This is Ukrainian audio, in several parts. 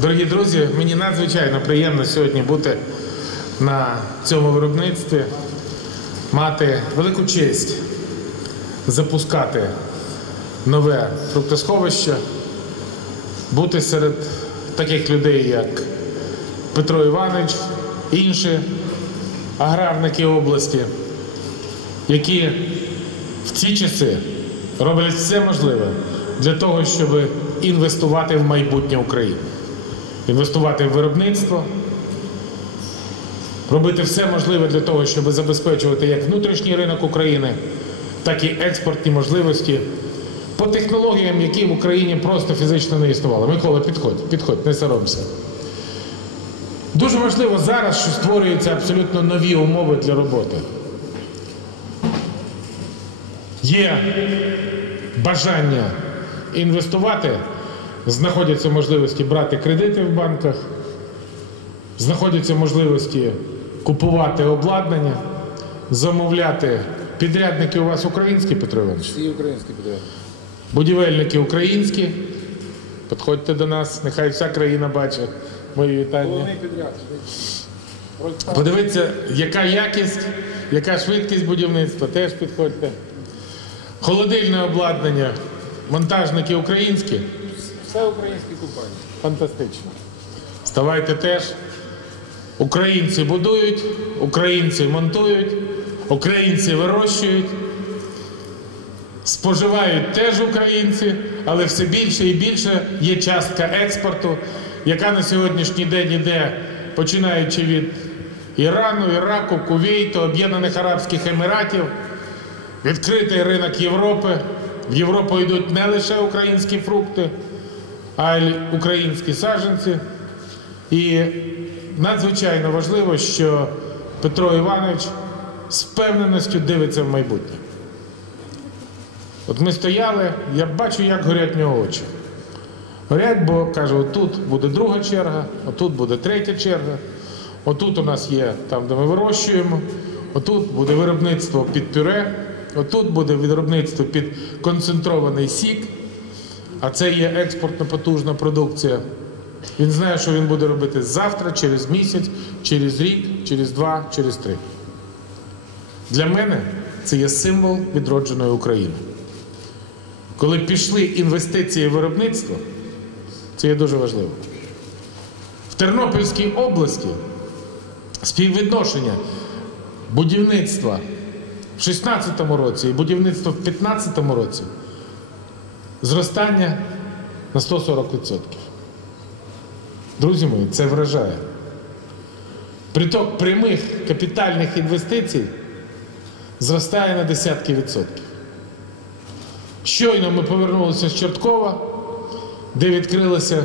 Дорогі друзі, мені надзвичайно приємно сьогодні бути на цьому виробництві, мати велику честь запускати нове фруктосховище, бути серед таких людей, як Петро Іванович, інші аграрники області, які в ці часи роблять все можливе для того, щоб інвестувати в майбутнє України, інвестувати в виробництво, робити все можливе для того, щоб забезпечувати як внутрішній ринок України, так і експортні можливості по технологіям, які в Україні просто фізично не існували. Микола, підходь, підходь, не соромся. Дуже важливо зараз, що створюються абсолютно нові умови для роботи. Є бажання інвестувати, знаходяться можливості брати кредити в банках, знаходяться можливості купувати обладнання, замовляти. Підрядники у вас українські, Петро Іванович? Всі українські підряди. Будівельники українські. Підходьте до нас, нехай вся країна бачить мої вітання. Подивіться, яка якість, яка швидкість будівництва, теж підходьте. Холодильне обладнання, монтажники українські. Все українські компанії. Фантастично. Ставайте теж. Українці будують, українці монтують, українці вирощують. Споживають теж українці, але все більше і більше є частка експорту, яка на сьогоднішній день іде, починаючи від Ірану, Іраку, Кувейту, Об'єднаних Арабських Еміратів, відкритий ринок Європи. В Європу йдуть не лише українські фрукти, а й українські саджанці. І надзвичайно важливо, що Петро Іванович з впевненістю дивиться в майбутнє. От ми стояли, я бачу, як горять в нього очі. Горять, бо каже, отут буде друга черга, отут буде третя черга, отут у нас є там, де ми вирощуємо, отут буде виробництво під пюре, отут буде виробництво під концентрований сік, а це є експортна потужна продукція. Він знає, що він буде робити завтра, через місяць, через рік, через два, через три. Для мене це є символ відродженої України. Коли пішли інвестиції в виробництво, це є дуже важливо. В Тернопільській області співвідношення будівництва в 2016 році і будівництва в 2015 році зростання на 140%. Друзі мої, це вражає. Приток прямих капітальних інвестицій зростає на десятки відсотків. Щойно ми повернулися з Чорткова, де відкрилося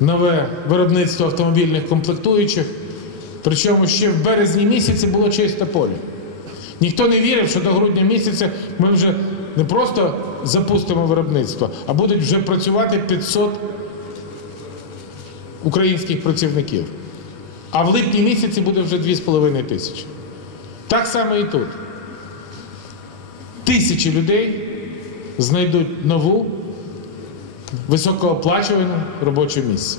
нове виробництво автомобільних комплектуючих. Причому ще в березні місяці було чисте поле. Ніхто не вірив, що до грудня місяця ми вже не просто запустимо виробництво, а будуть вже працювати 500 українських працівників. А в липні місяці буде вже 2,5 тисячі. Так само і тут. Тисячі людей знайдуть нову, високооплачувану робоче місце.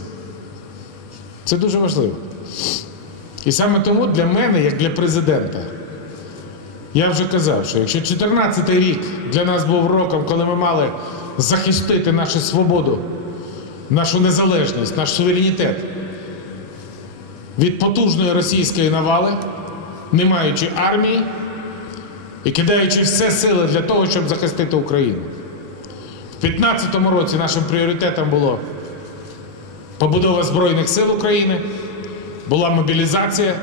Це дуже важливо. І саме тому для мене, як для президента, я вже казав, що якщо 2014 рік для нас був роком, коли ми мали захистити нашу свободу, нашу незалежність, наш суверенітет від потужної російської навали, не маючи армії і кидаючи все сили для того, щоб захистити Україну. В 2015 році нашим пріоритетом було побудова Збройних сил України, була мобілізація.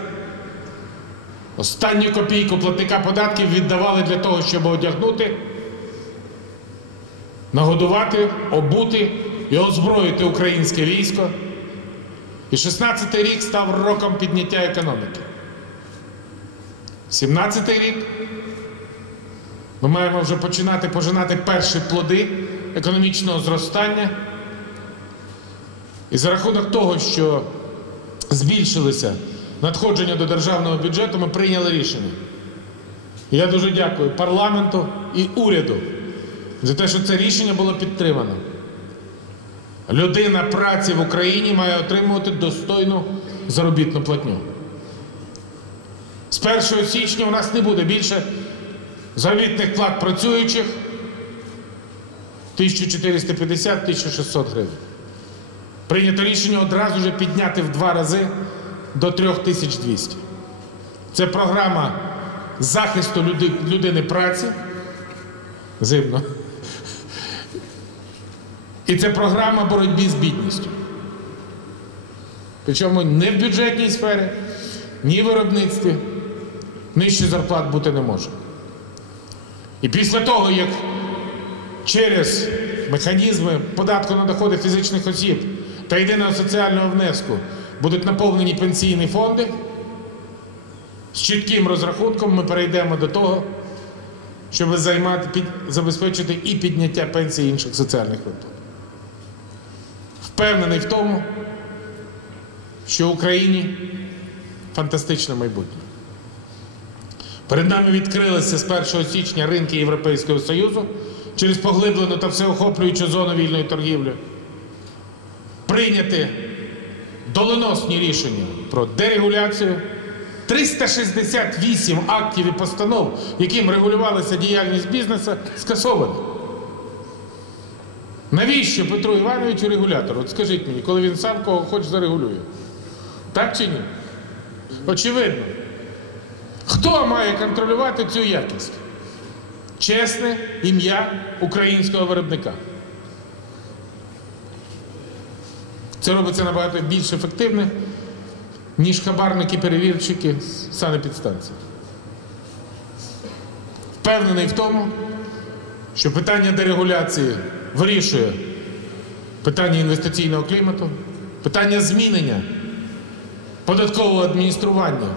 Останню копійку платника податків віддавали для того, щоб одягнути, нагодувати, обути і озброїти українське військо. І 16-й рік став роком підняття економіки. 17-й рік ми маємо вже починати пожинати перші плоди економічного зростання. І за рахунок того, що збільшилися надходження до державного бюджету, ми прийняли рішення. Я дуже дякую парламенту і уряду за те, що це рішення було підтримано. Людина праці в Україні має отримувати достойну заробітну платню. З 1 січня у нас не буде більше заробітних плат працюючих 1450-1600 гривень. Прийнято рішення одразу же підняти в два рази до 3200. Це програма захисту люди- людини праці. Зимно. І це програма боротьби з бідністю. Причому не в бюджетній сфері, ні в виробництві. Нижче зарплат бути не може. І після того, як через механізми податку на доходи фізичних осіб та єдиного соціального внеску будуть наповнені пенсійні фонди, з чітким розрахунком ми перейдемо до того, щоб займати, під, забезпечити і підняття пенсій інших соціальних виплат. Впевнений в тому, що Україні фантастичне майбутнє. Перед нами відкрилися з 1 січня ринки Європейського Союзу через поглиблену та всеохоплюючу зону вільної торгівлі. Прийняти доленосні рішення про дерегуляцію. 368 актів і постанов, яким регулювалася діяльність бізнесу, скасовані. Навіщо Петру Івановичу регулятор? От скажіть мені, коли він сам кого хоче зарегулює? Так чи ні? Очевидно. Хто має контролювати цю якість? Чесне ім'я українського виробника. Це робиться набагато більш ефективно, ніж хабарники-перевірчики санепідстанції. Впевнений в тому, що питання дерегуляції вирішує питання інвестиційного клімату, питання змінення податкового адміністрування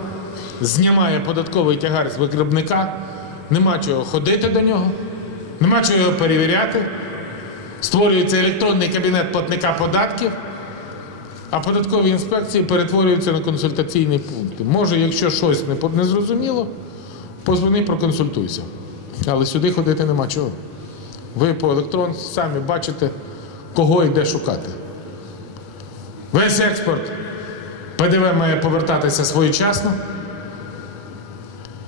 знімає податковий тягар з виробника, нема чого ходити до нього, нема чого його перевіряти. Створюється електронний кабінет платника податків, а податкові інспекції перетворюються на консультаційні пункти. Може, якщо щось не, зрозуміло, позвони, проконсультуйся. Але сюди ходити нема чого. Ви по електрон самі бачите, кого і де шукати. Весь експорт ПДВ має повертатися своєчасно,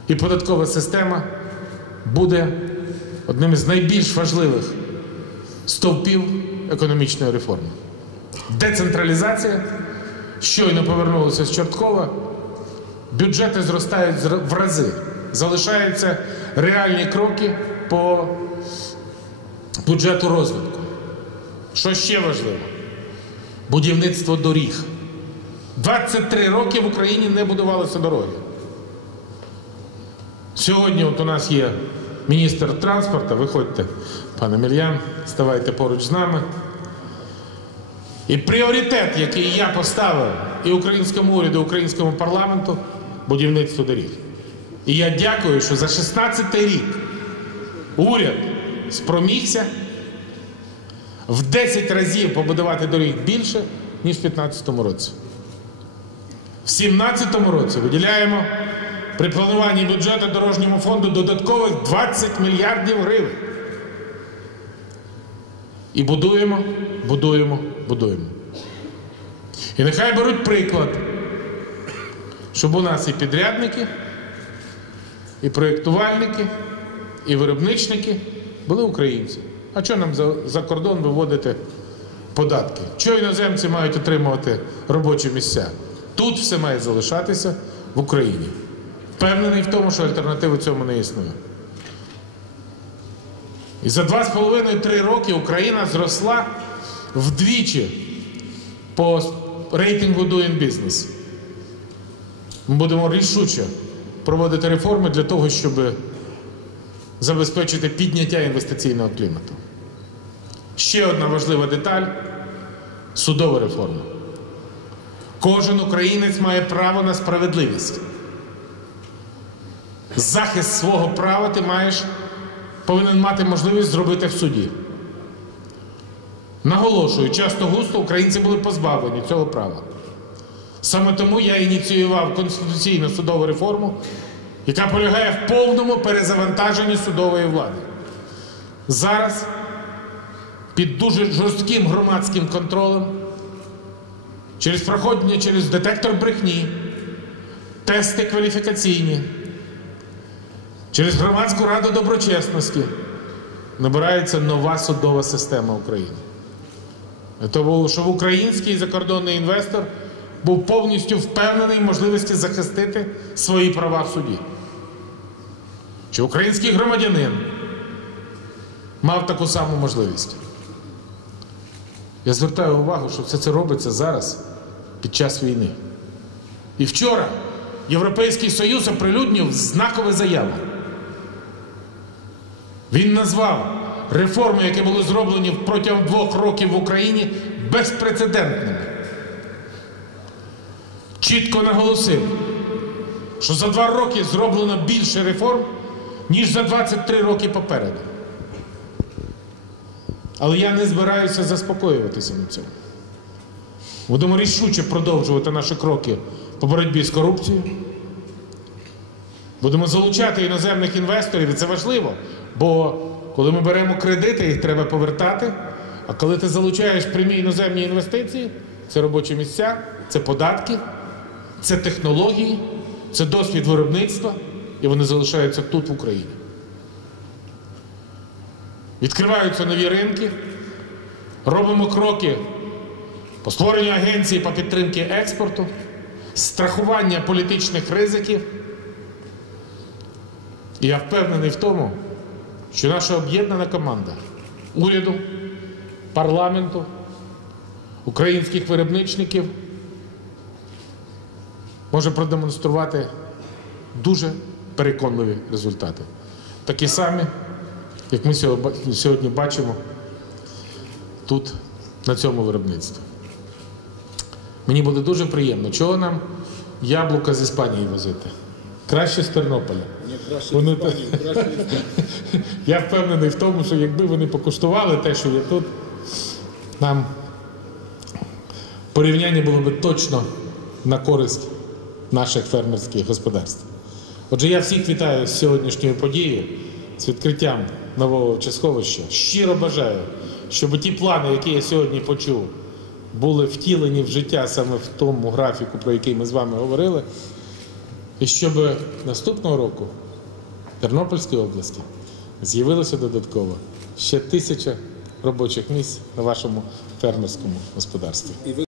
і податкова система буде одним із найбільш важливих стовпів економічної реформи. Децентралізація. Щойно повернулися з Чорткова. Бюджети зростають в рази. Залишаються реальні кроки по бюджету розвитку. Що ще важливо? Будівництво доріг. 23 роки в Україні не будувалися дороги. Сьогодні от у нас є міністр транспорту. Виходьте, пане Мільян, ставайте поруч з нами. І пріоритет, який я поставив і українському уряду, і українському парламенту будівництво доріг. І я дякую, що за 16 рік уряд спромігся в 10 разів побудувати доріг більше, ніж в 2015 році. В 2017 році виділяємо при плануванні бюджету дорожньому фонду додаткових 20 мільярдів гривень. І будуємо, будуємо, будуємо. І нехай беруть приклад, щоб у нас і підрядники, і проєктувальники, і виробничники були українці. А що нам за, за кордон виводити податки? Що іноземці мають отримувати робочі місця? Тут все має залишатися в Україні. Впевнений в тому, що альтернативи цьому не існує. І за два з половиною три роки Україна зросла вдвічі по рейтингу Doing Business. Ми будемо рішуче проводити реформи для того, щоб забезпечити підняття інвестиційного клімату. Ще одна важлива деталь судова реформа. Кожен українець має право на справедливість. Захист свого права ти маєш повинен мати можливість зробити в суді. Наголошую, часто густо українці були позбавлені цього права. Саме тому я ініціював конституційну судову реформу, яка полягає в повному перезавантаженні судової влади. Зараз під дуже жорстким громадським контролем, через проходження через детектор брехні, тести кваліфікаційні, через громадську раду доброчесності набирається нова судова система України. Тому щоб український закордонний інвестор був повністю впевнений в можливості захистити свої права в суді. Чи український громадянин мав таку саму можливість? Я звертаю увагу, що все це робиться зараз під час війни. І вчора Європейський Союз оприлюднив знакові заяви. Він назвав реформи, які були зроблені протягом двох років в Україні, безпрецедентними. Чітко наголосив, що за два роки зроблено більше реформ, ніж за 23 роки попереду. Але я не збираюся заспокоюватися на цьому. Будемо рішуче продовжувати наші кроки по боротьбі з корупцією. Будемо залучати іноземних інвесторів, і це важливо. Бо коли ми беремо кредити, їх треба повертати. А коли ти залучаєш прямі іноземні інвестиції, це робочі місця, це податки, це технології, це досвід виробництва, і вони залишаються тут, в Україні. Відкриваються нові ринки, робимо кроки по створенню агенції по підтримці експорту, страхування політичних ризиків. І я впевнений в тому, що наша об'єднана команда уряду, парламенту, українських виробничників може продемонструвати дуже переконливі результати. Такі самі, як ми сьогодні- бачимо тут, на цьому виробництві. Мені буде дуже приємно, чого нам яблука з Іспанії возити. Краще з Тернополя. Вони Я впевнений в тому, що якби вони покуштували те, що є тут, нам порівняння було б точно на користь наших фермерських господарств. Отже, я всіх вітаю з сьогоднішньою подією, з відкриттям нового часховища. Щиро бажаю, щоб ті плани, які я сьогодні почув, були втілені в життя саме в тому графіку, про який ми з вами говорили, і щоб наступного року в Тернопільській області з'явилося додатково ще тисяча робочих місць на вашому фермерському господарстві.